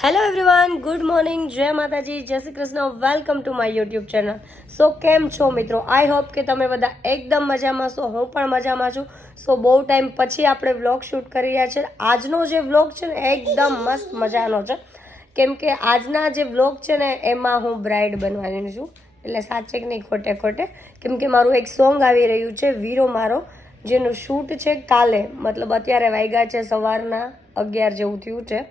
Hello everyone, good morning, જય માતાજી, જય Shri Krishna, welcome to my YouTube channel. So કેમ છો મિત્રો? આઈ હોપ કે તમે બધા એકદમ મજામાં છો. હું પણ મજામાં છું. સો બહુ ટાઈમ પછી આપણે વ્લોગ શૂટ કરી રહ્યા છે. આજનો જે વ્લોગ છે ને એકદમ મસ્ત મજાનો છે, કેમ કે આજના જે વ્લોગ છે ને એમાં હું બ્રાઇડ બનવાની છું. એટલે સાચે કે નહીં ખોટે ખોટે, કેમ કે મારું એક સોંગ આવી રહ્યું છે વીરો મારો, જેનું શૂટ છે કાલે, મતલબ અત્યારે વાગ્યા છે સવારના 11 જેવું થયું છે.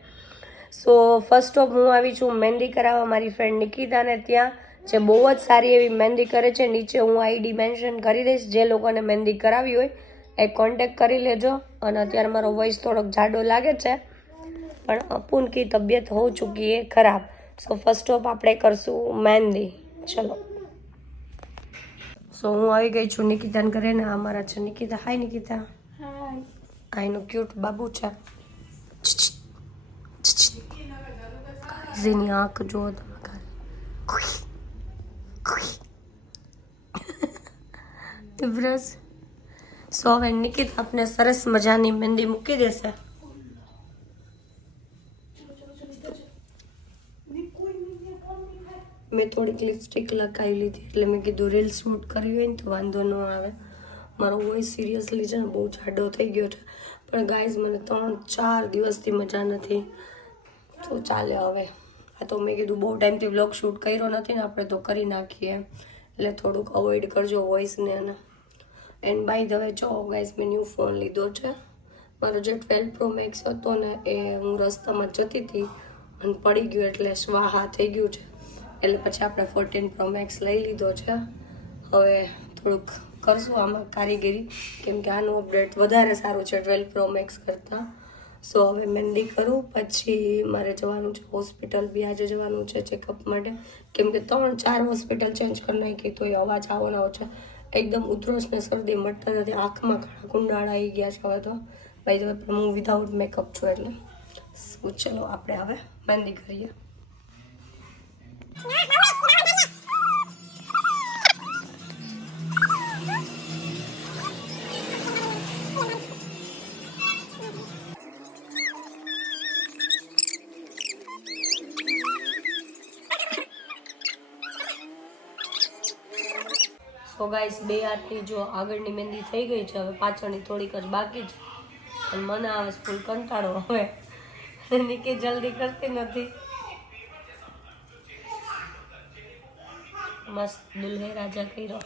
સો ફર્સ્ટ ઓફ હું આવી છું મહેંદી કરાવવા મારી ફ્રેન્ડ નિકિતાને ત્યાં, જે બહુ જ સારી એવી મહેંદી કરે છે. નીચે હું આઈડી મેન્શન કરી દઈશ, જે લોકોને મહેંદી કરાવી હોય એ કોન્ટેક્ટ કરી લેજો. અને અત્યારે મારો વોઇસ થોડોક જાડો લાગે છે, પણ અપુન કી તબિયત હો ચૂકી है ખરાબ. સો ફર્સ્ટ ઓફ આપણે કરશું મહેંદી. ચલો. સો હું આવી ગઈ છું નિકિતાને ઘરે ને અમારા છે નિકિતા. હાય નિકિતા. હાય. આ એનું ક્યુટ બાબુ છે. જેની આંખ જો તમે ખાલી બ્રશ. સો હવે નિકિત આપને સરસ મજાની મહેંદી મૂકી દેશે. મેં થોડીક લિપસ્ટિક લગાવી લીધી, એટલે મેં કીધું રીલ શૂટ કરવી હોય ને તો વાંધો ન આવે. મારો વોઇસ સિરિયસલી છે ને બહુ જાડો થઈ ગયો છે, પણ ગાઈઝ મને 3-4 દિવસથી મજા નથી, તો ચાલે હવે. આ તો મેં કીધું બહુ ટાઈમથી વ્લોગ શૂટ કર્યો નથી ને આપણે, તો કરી નાખીએ. એટલે થોડુંક અવોઇડ કરજો વોઇસને. અને એન્ડ બાય ધ વે જો ગાઈઝ, મેં ન્યૂ ફોન લીધો છે. મારો જે 12 Pro Max હતો ને એ હું રસ્તામાં જતી હતી અને પડી ગયું, એટલે સ્વાહા થઈ ગયું છે. એટલે પછી આપણે 14 Pro Max લઈ લીધો છે. હવે થોડુંક કરશું આમાં કારીગરી, કેમ કે આનું અપડેટ વધારે સારું છે 12 Pro Max કરતાં. સો હવે મહેંદી કરું, પછી મારે જવાનું છે હોસ્પિટલ બી. આજે જવાનું છે ચેકઅપ માટે, કેમ કે 3-4 હોસ્પિટલ ચેન્જ કરી નાખી તો એ અવાજ આવવાનો છે. એકદમ ઉધરસ ને શરદી મટતા નથી, આંખમાં ઘણા કુંડાળા આવી ગયા છે હવે તો. બાય ધ વે પણ હું વિધાઉટ મેકઅપ છું એટલે. ચલો આપણે હવે મહેંદી કરીએ. સો ગાઈસ, બે હાથની જો આગળની મહેંદી થઈ ગઈ છે, હવે પાછળની થોડીક જ બાકી છે. અને મને આવે ફૂલ કંટાળો હવે, નિકી જલ્દી કરતી નથી. મસ્ત દુલ્હે રાજા કર્યો.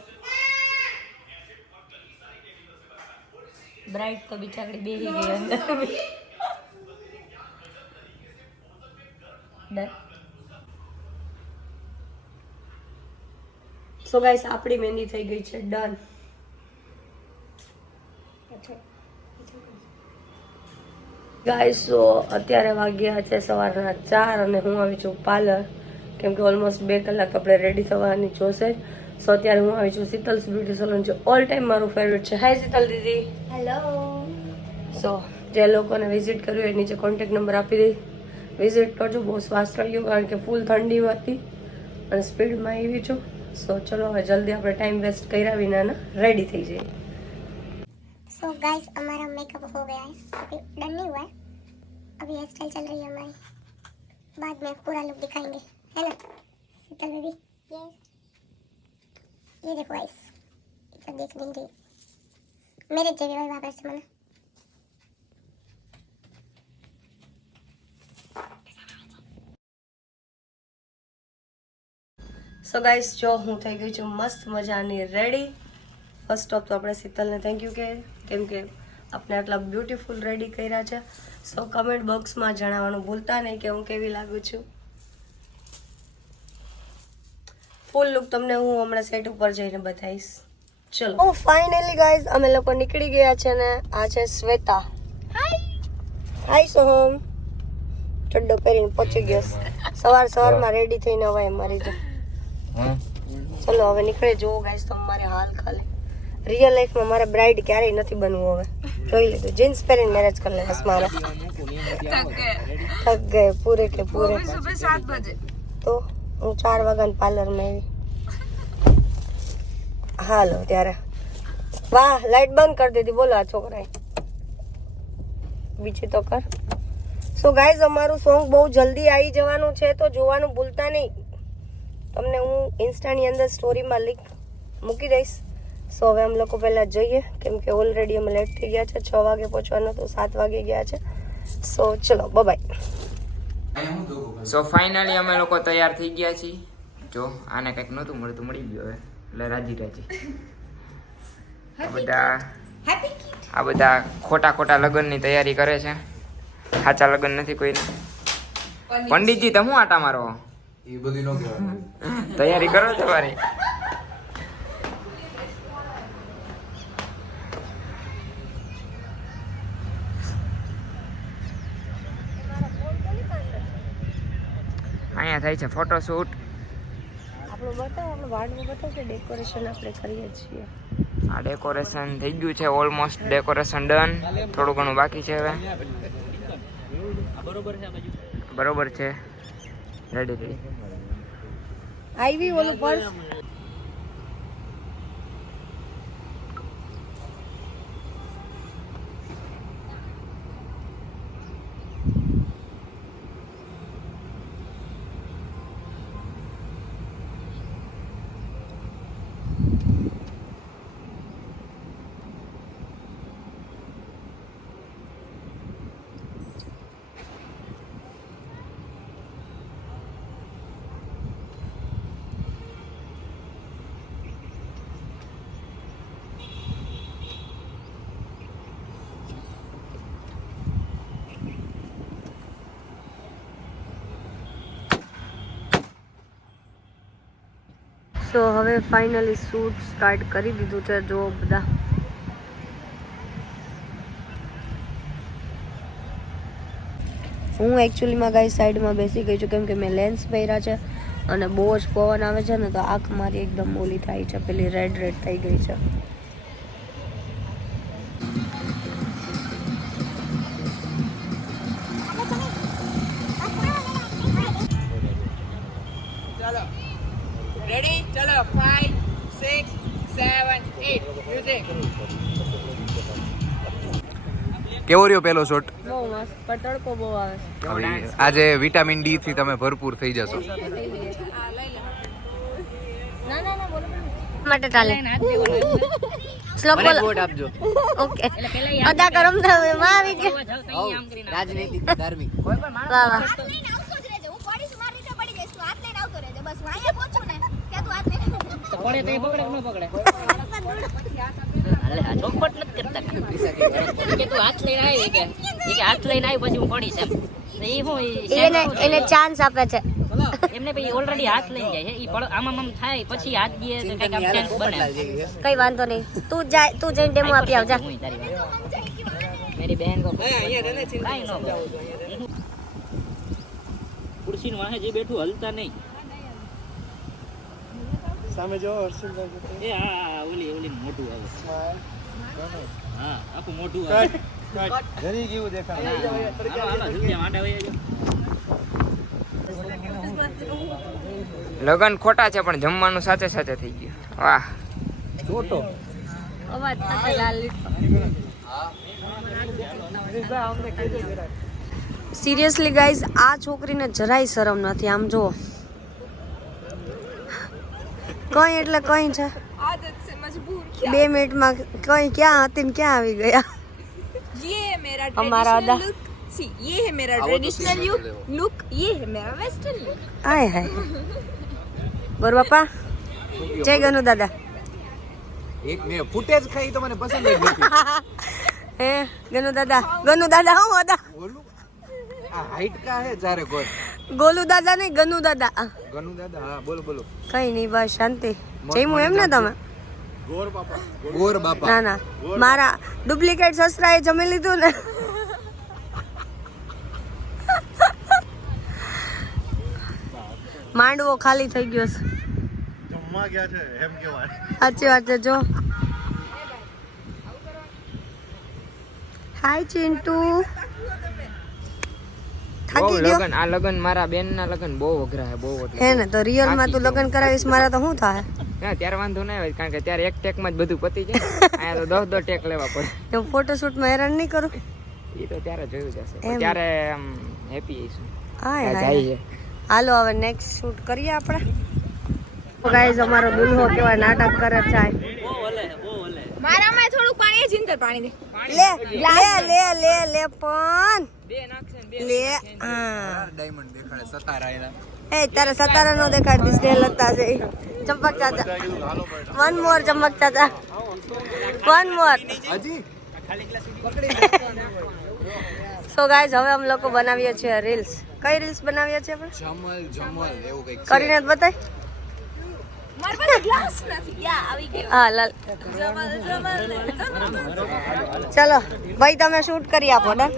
બ્રાઇડ તો બિચારી બેહી ગઈ અંદર. સો ગાઈસ, આપણી મહેંદી થઈ ગઈ છે ડન. ગાઈસ, સો અત્યારે વાગ્યા છે સવારના 4 અને હું આવી છું પાર્લર, કેમ કે ઓલમોસ્ટ 2 કલાક આપણે રેડી થવાની જોશે. સો અત્યારે હું આવી છું શીતલ્સ બ્યુટી સલૂન, જે ઓલ ટાઈમ મારું ફેવરેટ છે. હાય શીતલ દીદી. હેલો. સો જે લોકોને વિઝિટ કર્યું હોય નીચે કોન્ટેક્ટ નંબર આપી દઈ, વિઝિટ કરજો. બહુ શ્વાસ ચડી ગયો, કારણ કે ફૂલ ઠંડીમાં હતી અને સ્પીડમાં આવી છું. સો ચલો હવે જલ્દી આપણે ટાઈમ વેસ્ટ કર્યા વિના रेडी થઈ જઈએ. सो गाइस, हमारा मेकअप हो गया है, अभी डन नहीं हुआ है, अभी हेयर स्टाइल चल रही है हमारी, बाद में पूरा लुक दिखाएंगे, है ना शीतल बेबी? यस, ये देखो गाइस, इधर देख लेंगे मेरे जगह भाई वापस से मना. સો ગાઈસ, જો હું થઈ ગઈ છું મસ્ત મજાની રેડી. ફર્સ્ટ ઓફ તો આપણે શીતલને થેન્ક યુ કેમ કે આપણે આટલા બ્યુટીફુલ રેડી કર્યા છે. સો કમેન્ટ બોક્સમાં જણાવવાનું ભૂલતા નહીં કે હું કેવી લાગુ છું. ફૂલ લુક તમને હું હમણાં સેટ ઉપર જઈને બતાવીશ. ચલો ફાઇનલી ગાઈઝ, અમે લોકો નીકળી ગયા છે ને આ છે શ્વેતા. હાય સોહમ. ચડ્ડો પહેરીને પહોંચી ગયો સવારમાં રેડી થઈને. હવે અમારી જો ચલો હવે નીકળે. જુઓ ગાઈસ તો મારે હાલ ખાલી રિયલ લાઈફમાં મારે બ્રાઇડ ક્યારેય નથી બનવું. હવે જોઈ લીધું, જીન્સ પહેરીને મેરેજ કરી લેવાસ મારે. થક ગયે પૂરે કે પૂરે. તો હું 4 વાગ્યાના પાર્લરમાં આવી. હાલો ત્યારે. વાહ, લાઈટ બંધ કરી દીધી. બોલો આ છોકરાએ. બીજી તો કર. સો ગાઈઝ અમારું સોંગ બહુ જલ્દી આવી જવાનું છે, તો જોવાનું ભૂલતા નહીં. તમને હું ઇન્સ્ટાની અંદર સ્ટોરીમાં લિંક મૂકી દઈશ. સો હવે અમે લોકો પહેલાં જઈએ, કેમ કે ઓલરેડી અમે લેટ થઈ ગયા છે. 6 વાગે પહોંચવાનું તો 7 વાગે ગયા છે. સો ચલો બાય. સો ફાઇનલી અમે લોકો તૈયાર થઈ ગયા છીએ. જો આને કંઈક નહોતું મળતું, મળી ગયું હવે, એટલે રાજી આ બધા ખોટા લગ્નની તૈયારી કરે છે. સાચા લગ્ન નથી કોઈને. પંડિતજી તમે શું આટા મારો? એ બધી નો કહેવાય. તૈયારી કરો તમારી. અહીંયા થાય છે ફોટોશૂટ. આપણું બતાવો, આપણું વાડનું બતાવો કે ડેકોરેશન આપણે કરીએ છીએ. આ ડેકોરેશન થઈ ગયું છે, ઓલમોસ્ટ ડેકોરેશન ડન. થોડું ઘણું બાકી છે હવે. બરોબર છે, રેડી. આવી ઓલું પર્સ સો હવે ફાઇનલી શૂટ સ્ટાર્ટ કરી દીધું છે. જો બધા હું એકચ્યુઅલીમાં ગાઈ સાઈડમાં બેસી ગઈ છું, કેમ કે મેં લેન્સ પહેર્યા છે અને બહુ જ પવન આવે છે ને, તો આંખ મારી એકદમ ઓલી થાય છે, પેલી રેડ થઈ ગઈ છે. રેડી, ચલો 5 6 7 8 મ્યુઝિક. કેવો રહ્યો પહેલો શોટ? બહુ મસ્ત, પણ તડકો બહુ આવે છે. આજે વિટામિન ડી થી તમે ભરપૂર થઈ જશો. ના બોલો માટે ચાલે. શ્લોક બોલો. વોટ આપજો. ઓકે, અદા કરમ થાય માં આવી ગયા. રાજનીતિક ધાર્મિક. વાહ વાહ. એને ચાન્સ આપે છે. એમને પછી ઓલરેડી હાથ લઈ જાય છે. ઈ આમ થાય પછી હાથ દે તો કઈક આમ ચાન્સ બને. કઈ વાંધો નહીં, તું જઈને ડેમો આપી આવજા. મેરી બહેન કો કાઈ નો ખુરશી વાહે જે બેઠું હલતા નહીં. સામે જો હર્ષિલભાઈ. એ હા ઓલી મોટું આવે. હા આખું મોટું આવે. ઘણી જેવું દેખાય. લગન ખોટા છે પણ જમવાનું સાથે સાથે થઈ ગયું. વાહ, છોટો અવાજ સાથે લાલ લીધો. સિરિયસલી ગાઈઝ, આ છોકરીને જરાય શરમ નથી. આમ જુઓ, કઈ એટલે કઈ છે. 2 મિનિટમાં કઈ ક્યાં હતી ને ક્યાં આવી ગયા. ये है मेरा हमारा ट्रेडिशनल लुक. सी ये है मेरा ट्रेडिशनल लुक. ये है मेरा वेस्टर्न लुक. હાય હાય. ગોર બાપા, જય ગનુ દાદા. એક મે ફૂટેજ ખાઈ તો મને પસંદ જ નથી. હે ગનુ દાદા હું હતા. બોલું આ હાઈટ કા હે જારે ગોર. ગોલુ દાદા નહીં, ગનુ દાદા. ગનુ દાદા. હા બોલો. કઈ નહીં, બસ શાંતિ. જઈમું એમ ને તમે? ગોર બાપા. ના મારા ડુપ્લિકેટ સસરાએ જમી લીધું ને. માંડવો ખાલી થઈ ગયો છે. જમવા ગયા છે એમ કેવાય. સાચી વાત છે. જો હાય ચિંટુ. થાકી ગયો લગન આ લગન મારા બેન ના લગન બહુ અઘરા છે, બહુ. હે ને? તો રિયલ માં તું લગન કરાવીશ મારા તો શું થાય? ના ત્યારે વાંધો ના આવે, કારણ કે ત્યારે એક ટેક માં જ બધું પતી જાય. અહીંયા તો 10 ટેક લેવા પડે. હું ફોટોશૂટ માં હેરાન નહીં કરું. એ તો ત્યારે જોયું જશે એમ. ત્યારે આમ હેપી આવીશું હાય જાય હાય છે હાલો હવે નેક્સ્ટ શૂટ કરીએ આપણે ગાઈઝ અમારો દુલ્હો કેવા નાટક કરે છે મારામાં થોડુંક પાણી જીંતર પાણી દે લે લે લે લે લે પણ લે હા ડાયમંડ દેખાડે સતારા એના એ તારે સતારા નો દેખાડતી સ્નેહ લતા છે ચંપક ચાચા વન મોર ચંપક ચાચા વન મોર હજી સો ગાઈઝ હવે અમે લોકો બનાવીએ છીએ રીલ્સ કઈ રીલ્સ બનાવીએ છીએ આપણે જમલ જમલ એવું કઈક કરીને જ બતાય મારા પાસે ગ્લાસ નથી યા આવી ગયો હા લાલ જમલ જમલ ચલો ભાઈ તમે શૂટ કરી આપો ડન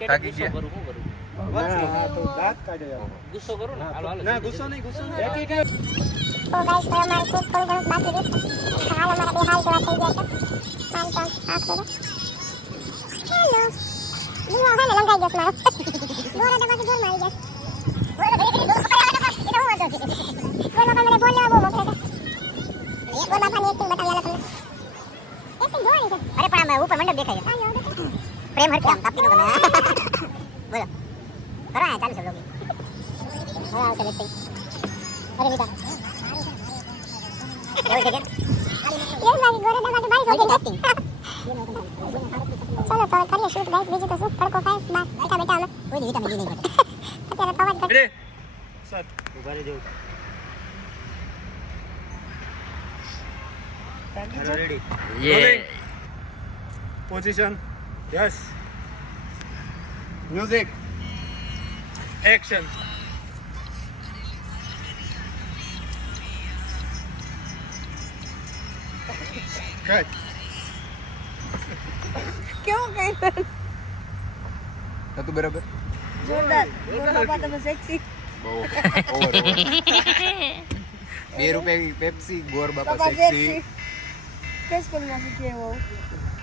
થાકી ગયા તો ગાઈસ હવે અમારે શૂટ થોડું ઘણું બાકી છે હાલ અમારા બે હાલ જેવા થઈ ગયા છે પાંચ પાંચ આખરે હેલો લીલો હે ને લંગાઈ ગયો મારો બોરા દબાથી જોર મારી ગયા બોલા મને બોલ લેવા બહુ મોકલે છે એક બોલ બાપાની એક્ટિંગ બતાવી આલા તમને એક્ટિંગ જોવાની છે અરે પણ આમાં ઉપર મંડપ દેખાય છે પ્રેમ હરખી આમ કાપી દો તમે બોલો કરો આ ચાલુ છે લોગી હા આવશે લેટ્સ સી અરે બેટા ये वाली गोरे दबा के भाई हो गई एक्टिंग चलो तो करिए शूट गाइस बीजू तो शूट तड़को खाए बात बेटा बेटा हमें कोई विटामिन डी नहीं घटे અત્યારે તો અવાજ ઘટે સર ઉભા રહેજો રેડી યે position yes music action cut કેવું કઈ હતું બરાબર જોરદાર બોલો બાપા તમે સેક્સી બહુ ઓવર 2 રૂપિયા પેપ્સી ગોર બાપા સેક્સી કે સ્કૂલ માં શીખીએ वो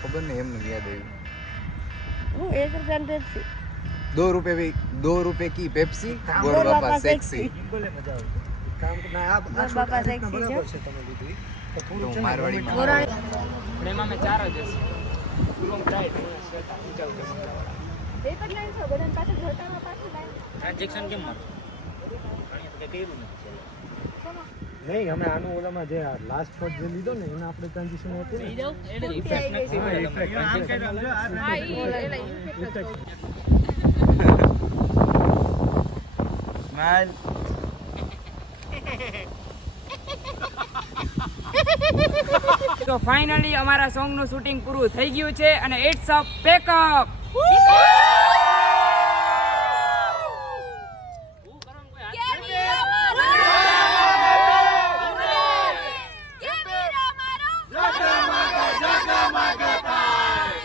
ખબર નહીં એમને યાદ આવ્યું હું 1 રૂપિયા ની પેપ્સી 2 रुपए की पेप्सी गोर बापा सेक्सी બોલે મજા આવે કામ તો ના ગોર બાપા સેક્સી છે તમે લીધી તો મારવાડી માં ગોરાણી પણ એમાં મેં 4 જ હશે ગુલામ ટાઈટ સ્વેટર ઊંચા ઊંચા એક જ લાઈન છે બધાને પાછળ જોટામાં પાછળ લાઈન ટ્રાન્ઝેક્શન કેમ મારું નહીં અમે આનું ઓલામાં જે લાસ્ટ શોટ જે લીધો ને એના આપણે ટ્રાન્ઝિશન હતી ને એને ઇફેક્ટ નથી હા, effect. હા ઈ એલા ઇફેક્ટ સ્માઈલ તો ફાઇનલી અમારા સોંગ નું શૂટિંગ પૂરું થઈ ગયું છે અને ઇટ્સ અ પેકઅપ